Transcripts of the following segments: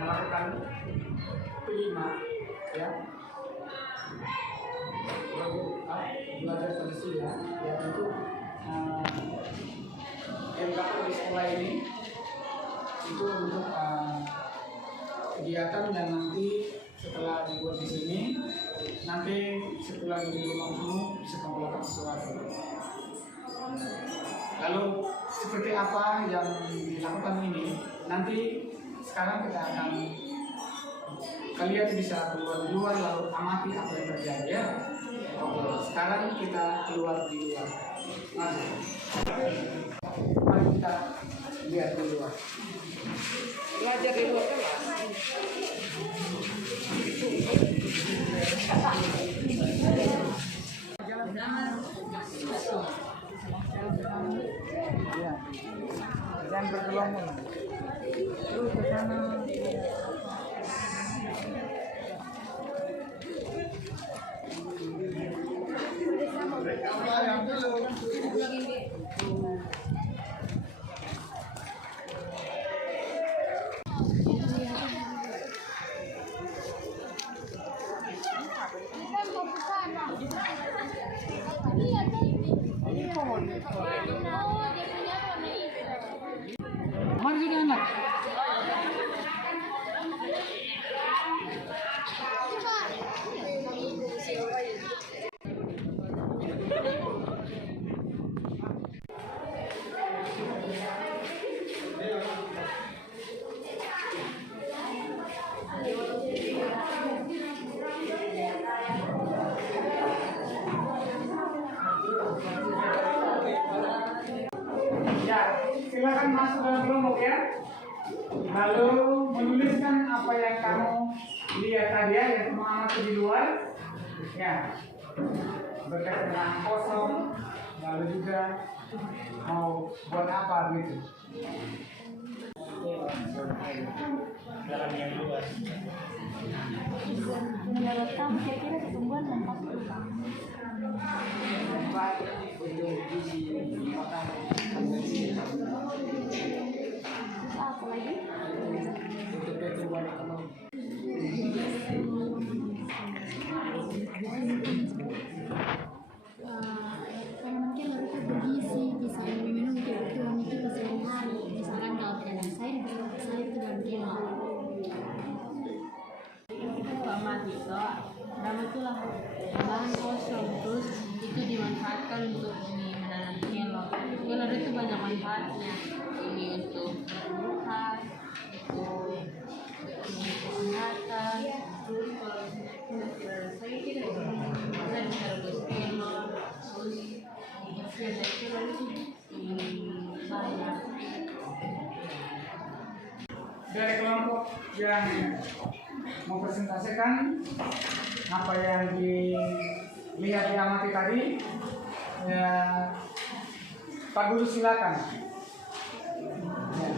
melakukan kelima ya, belajar tradisi ya tentu yang dilakukan di sekolah ini itu untuk kegiatan dan nanti setelah dibuat di sini, nanti setelah di rumah kamu bisa kamu lakukan sesuatu. Lalu seperti apa yang dilakukan ini, nanti sekarang kita akan kalian bisa keluar di luar lalu amati apa yang terjadi ya. Oke, sekarang kita keluar di luar. Mari kita lihat di luar. Belajar di luar kelas. Ya, jangan bergelombang. Terus ke sana. Mari sudah anak. Ya, silakan masuk dalam kelompok ya. Lalu menuliskan apa yang kamu lihat tadi ya, yang kamu amati di luar. Ya, berkaitan dengan kosong. Lalu juga mau buat apa gitu. Dalam yang luas. Menurut kamu kira-kira pertumbuhan dampak apa? Apa lagi? Untuk pertumbuhan ekonomi. Tanaman kelor itu bergizi, bisa diminum kebutuhan kita sehari-hari. Misalkan kalau tidak ada sayur itu dalam kelor. Pak Matito, nama itulah bahan kosong, terus itu dimanfaatkan untuk menanam kelor. Kelor itu banyak manfaatnya, ini untuk pertumbuhan, untuk kesehatan, terus kalau saya tidak kita bisa rebus kelor, terus khasiat dari kelor itu banyak. Dari kelompok yang mempresentasikan apa yang dilihat diamati tadi, ya, Pak Guru silakan. Ya.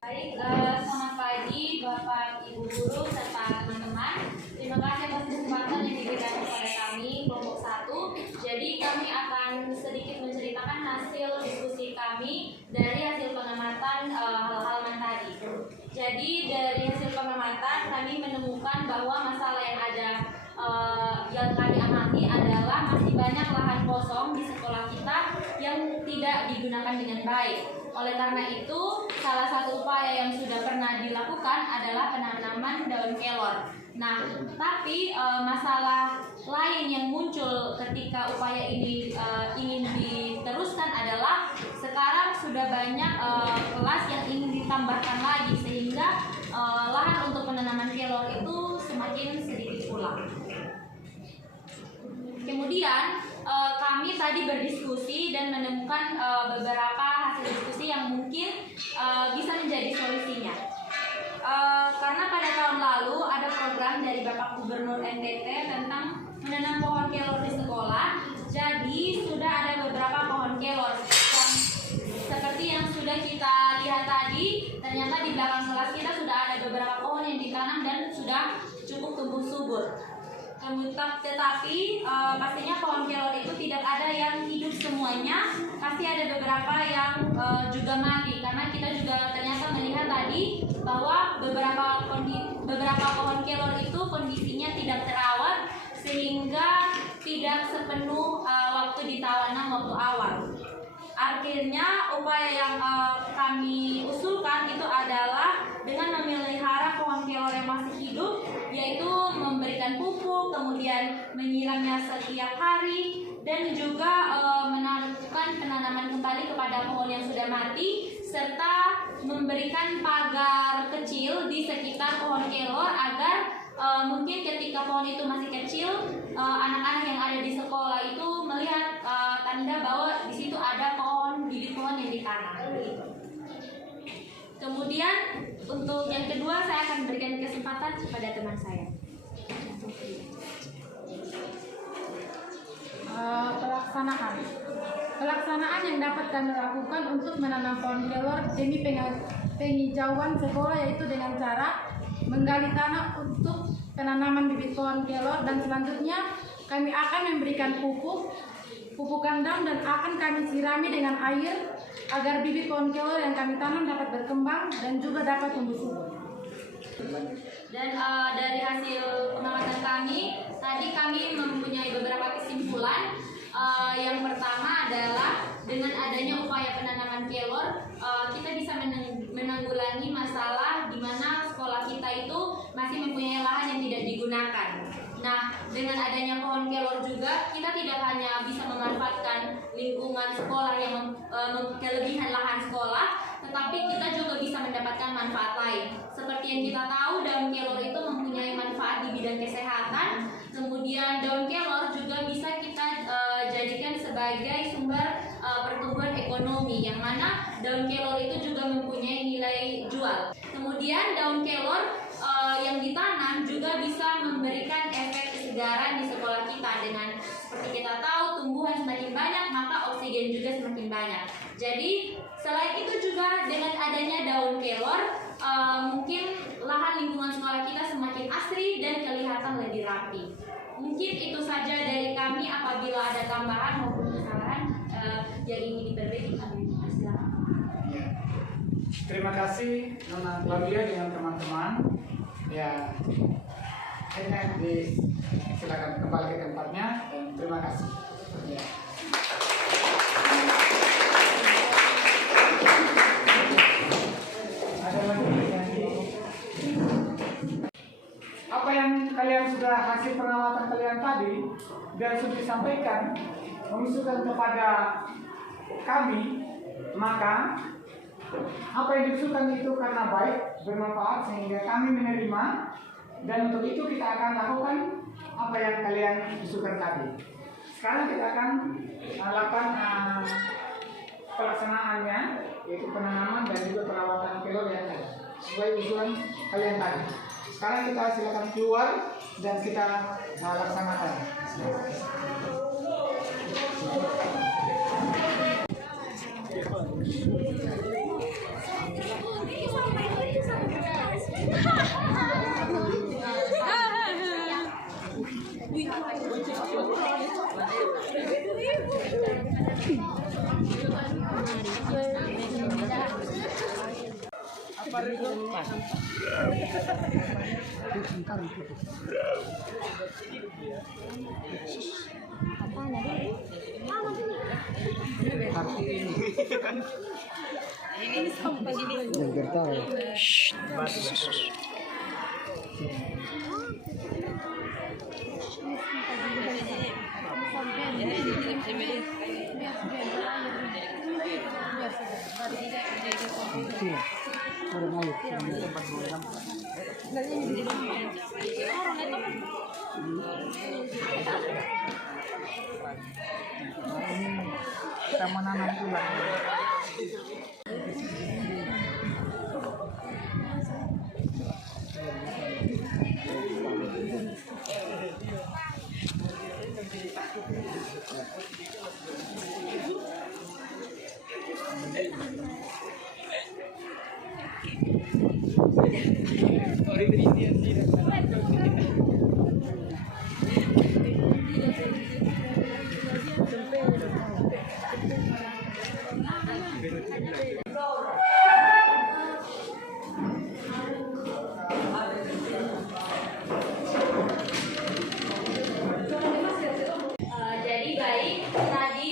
Baik, selamat pagi Bapak Ibu Guru serta teman-teman. Terima kasih atas kesempatan yang diberikan kepada kami kelompok 1. Jadi kami akan sedikit menceritakan hasil diskusi kami dari hasil pengamatan halaman tadi. Jadi dari hasil pengamatan kami menemukan bahwa masalah yang ada yang kami amati adalah masih banyak lahan kosong di sekolah kita yang tidak digunakan dengan baik. Oleh karena itu, salah satu upaya yang sudah pernah dilakukan adalah penanaman daun kelor. Nah, tapi masalah lain yang muncul ketika upaya ini ingin diteruskan adalah sekarang sudah banyak kelas yang ingin ditambahkan lagi sehingga lahan untuk penanaman kelor itu semakin sedikit pula. Kemudian kami tadi berdiskusi dan menemukan beberapa hasil diskusi yang mungkin bisa menjadi solusinya. Karena pada tahun lalu ada program dari Bapak Gubernur NTT tentang menanam pohon kelor di sekolah. Jadi sudah ada beberapa pohon kelor yang seperti yang sudah kita lihat tadi. Ternyata di belakang kelas kita sudah ada beberapa pohon yang ditanam dan sudah cukup tumbuh subur. Tetapi pastinya pohon kelor itu tidak ada yang hidup semuanya, pasti ada beberapa yang juga mati, karena kita juga ternyata melihat tadi bahwa beberapa pohon kelor itu kondisinya tidak terawat sehingga tidak sepenuh waktu ditanam waktu awal. Akhirnya upaya yang kami usulkan itu adalah dengan memelihara pohon kelor yang masih hidup, yaitu memberikan pupuk, kemudian menyiramnya setiap hari, dan juga melakukan penanaman kembali kepada pohon yang sudah mati, serta memberikan pagar kecil di sekitar pohon kelor agar mungkin ketika pohon itu masih kecil, anak-anak yang ada di sekolah itu melihat tanda bahwa di situ ada bibit pohon yang ditanam. Kemudian untuk yang kedua saya akan berikan kesempatan kepada teman saya. Pelaksanaan yang dapat kami lakukan untuk menanam pohon kelor demi penghijauan sekolah, yaitu dengan cara menggali tanah untuk penanaman bibit pohon kelor, dan selanjutnya kami akan memberikan pupuk kandang dan akan kami sirami dengan air agar bibit pohon kelor yang kami tanam dapat berkembang dan juga dapat tumbuh subur. Dan dari hasil pengamatan kami, tadi kami mempunyai beberapa kesimpulan. Yang pertama adalah dengan adanya upaya penanaman kelor, kita bisa menanggulangi masalah di mana sekolah kita itu masih mempunyai lahan yang tidak digunakan. Nah, dengan adanya pohon kelor juga, kita tidak hanya bisa memanfaatkan lingkungan sekolah yang kelebihan lahan sekolah, tetapi kita juga bisa mendapatkan manfaat lain. Seperti yang kita tahu, daun kelor itu mempunyai manfaat di bidang kesehatan. Kemudian daun kelor juga bisa kita jadikan sebagai sumber pertumbuhan ekonomi, yang mana daun kelor itu juga mempunyai nilai jual. Kemudian daun kelor yang ditanam juga bisa memberikan efek kesegaran di sekolah kita. Dengan seperti kita tahu, tumbuhan semakin banyak maka oksigen juga semakin banyak. Jadi selain itu juga dengan adanya daun kelor, mungkin lahan lingkungan sekolah kita semakin asri dan kelihatan lebih rapi. Mungkin itu saja dari kami. Apabila ada tambahan maupun kesalahan yang ingin diperbaiki, kami silakan. Terima kasih Nona Claudia dengan teman-teman. Ya, akhirnya silakan kembali ke tempatnya, dan terima kasih. Ya. Ada lagi? Apa yang kalian sudah hasil pengamatan kalian tadi dan sudah disampaikan mengusulkan kepada kami, maka apa yang diusulkan itu karena baik, bermanfaat, sehingga kami menerima, dan untuk itu kita akan lakukan apa yang kalian usulkan tadi. Sekarang kita akan lakukan pelaksanaannya, yaitu penanaman dan juga perawatan kelor yang ada sesuai usulan kalian tadi. Sekarang kita silakan keluar dan kita laksanakan. Ini sampai sini. Kita menanam ulang. Jadi baik, tadi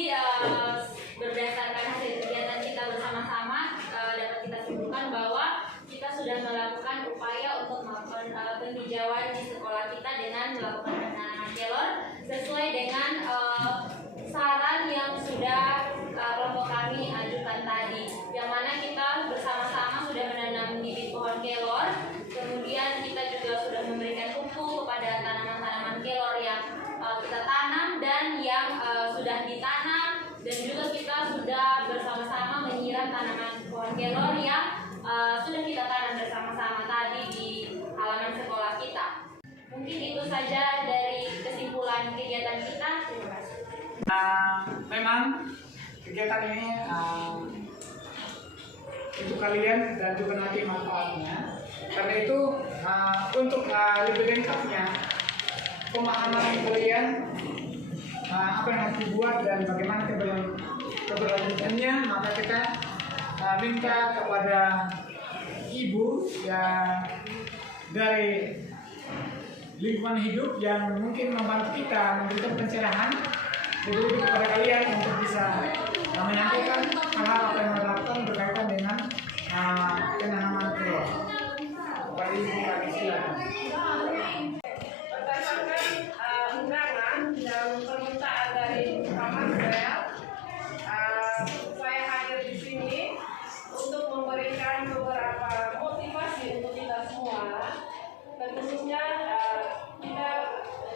berdasarkan hasil kegiatan kita bersama-sama dapat kita simpulkan bahwa kita sudah melakukan upaya untuk melakukan penghijauan di sekolah kita dengan melakukan penanaman kelor sesuai dengan saran yang sudah kelompok kami ajukan tadi, yang mana kita bersama-sama sudah menanam bibit pohon kelor, kemudian kita juga sudah memberikan pupuk kepada tanaman-tanaman kelor yang kita tanam dan yang sudah ditanam, dan juga kita sudah bersama-sama menyiram tanaman pohon kelor yang sudah kita tanam bersama-sama tadi di halaman sekolah kita. Mungkin itu saja dari kesimpulan kegiatan kita. Terima kasih. Memang kegiatan ini untuk kalian dan juga nanti manfaatnya. Karena itu untuk lebih lengkapnya pemahaman kalian apa yang harus dibuat dan bagaimana keberlanjutannya, maka kita minta kepada ibu yang dari lingkungan hidup yang mungkin membantu kita memberikan pencerahan lebih kepada kalian untuk bisa menyampaikan hal-hal apa yang dilakukan berkaitan dengan penanaman kelor. Kepada ibu kami silakan. Berdasarkan undangan dan permintaan dari Paman saya hadir di sini untuk memberikan beberapa motivasi untuk kita semua, dan khususnya kita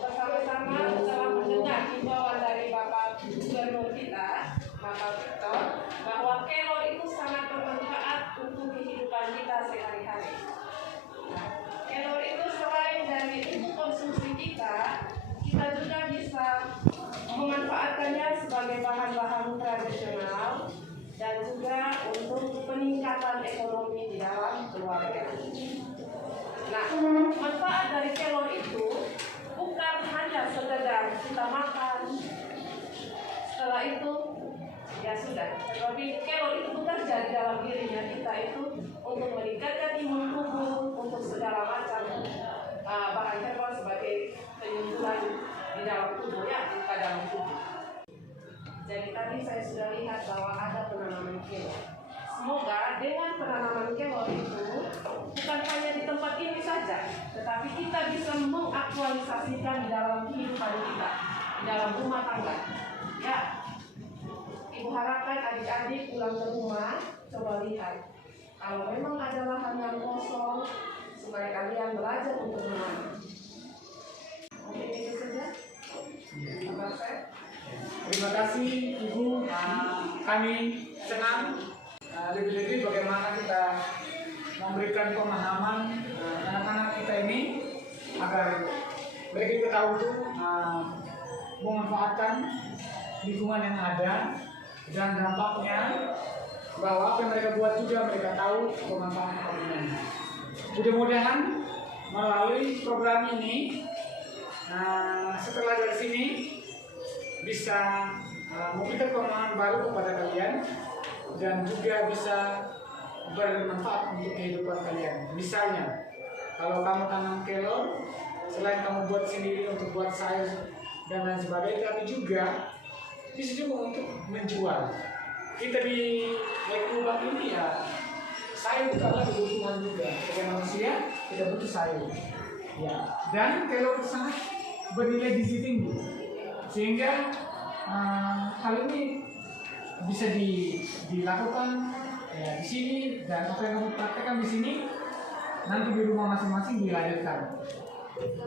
bersama-sama telah mendengar himbauan dari Bapak Gubernur kita, Bapak Victor, bahwa kelor itu sangat bermanfaat untuk kehidupan kita sehari-hari. Kelor itu selain dari untuk konsumsi kita juga bisa memanfaatkannya sebagai bahan-bahan tradisional dan juga untuk peningkatan ekonomi di dalam keluarga. Nah, manfaat dari kelor itu bukan hanya sekedar kita makan, setelah itu ya sudah. Tetapi kelor itu bekerja di dalam dirinya kita itu untuk meningkatkan imun tubuh, untuk segala macam bahan herbal sebagai penyembuhan di dalam tubuh, ya, di dalam tubuh. Jadi tadi saya sudah lihat bahwa ada penanaman kelor. Semoga dengan penanaman kelor itu bukan hanya di tempat ini saja, tetapi kita bisa mengaktualisasikan di dalam kehidupan kita, di dalam rumah tangga. Ya, Ibu harapkan adik-adik pulang ke rumah, coba lihat. Kalau memang ada lahan yang kosong, supaya kalian belajar untuk menanam. Mungkin itu saja. Terima kasih Ibu. Kami senang lebih-lebih bagaimana kita memberikan pemahaman anak-anak kita ini agar mereka juga tahu tuh memanfaatkan lingkungan yang ada dan dampaknya, bahwa apa yang mereka buat juga mereka tahu pemanfaatannya. Mudah-mudahan melalui program ini setelah dari sini bisa memberikan pemahaman baru kepada kalian dan juga bisa bermanfaat untuk kehidupan kalian. Misalnya, kalau kamu tanam kelor, selain kamu buat sendiri untuk buat sayur dan lain sebagainya, tapi juga bisa juga untuk menjual. Kita di Lubang ini ya, sayur itu adalah kebutuhan juga. Sebagai manusia, kita butuh sayur. Ya, dan kelor sangat bernilai gizi tinggi, sehingga hal ini bisa dilakukan ya di sini, dan apa yang kamu praktekkan di sini nanti di rumah masing-masing dilanjutkan.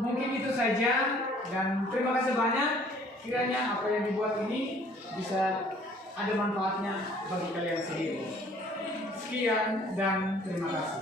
Mungkin itu saja, dan terima kasih banyak. Kiranya apa yang dibuat ini bisa ada manfaatnya bagi kalian sendiri. Sekian dan terima kasih.